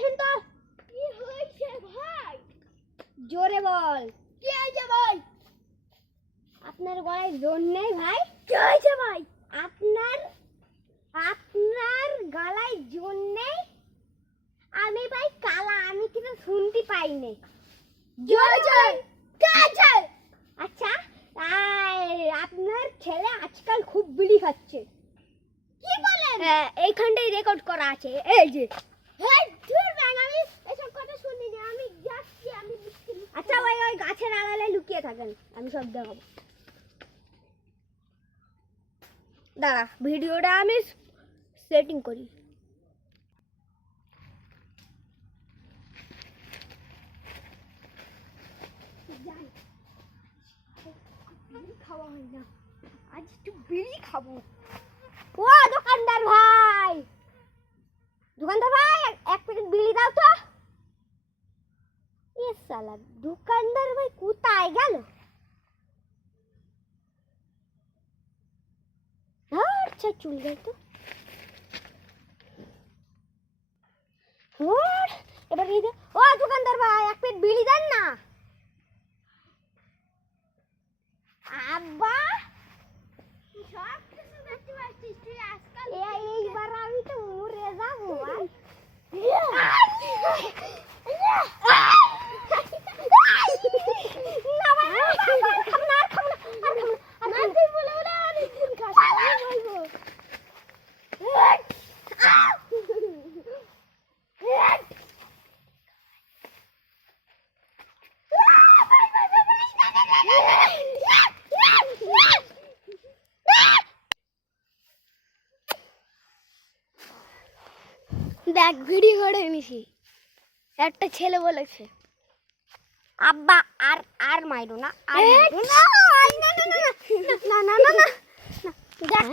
আসেন তো। কি হয়েছে ভাই? জোরে বল। কি হয়েছে ভাই? আপনার গলায় জোর নেই ভাই? কি হয়েছে ভাই? আপনার গলায় জোর নেই? আমি ভাই কালা, আমি কিছু শুনতে পাইনি। জোরে জোরে কাছে। আচ্ছা, আপনার ছেলে আজকাল খুব বিড়ি খাচ্ছে। কি বলেন? হ্যাঁ, এইখানটাই রেকর্ড করা আছে। এই যে আমি এসব কথা শুনিনি। আমি যাচ্ছি, আমি আচ্ছা ওই গাছের আড়ালে লুকিয়ে থাকেন, আমি সব দেখাবো। দাঁড়া, ভিডিওটা আমি সেটিং করি। খাওয়া হয় না, আজ একটু বিড়ি খাবো। ও দোকানদার ভাই, এক প্যাকেট বিড়ি দাও তো। এ শালা দোকানদার ভাই কোথায় গেল? আচ্ছা চুল গেল তো। এবার ও দোকানদার ভাই, এক প্যাকেট বিড়ি দেন না। আব্বা সব কিছু দেখতে পাচ্ছিস তুই আজকাল। এইবার আমি তো মরে যাবো ভাই। দেখ ভিডিও করে নিছি, একটা ছেলে বলেছে আব্বা আর আর মাইরো না, আর মাইরো না, না না না না না না না, দেখ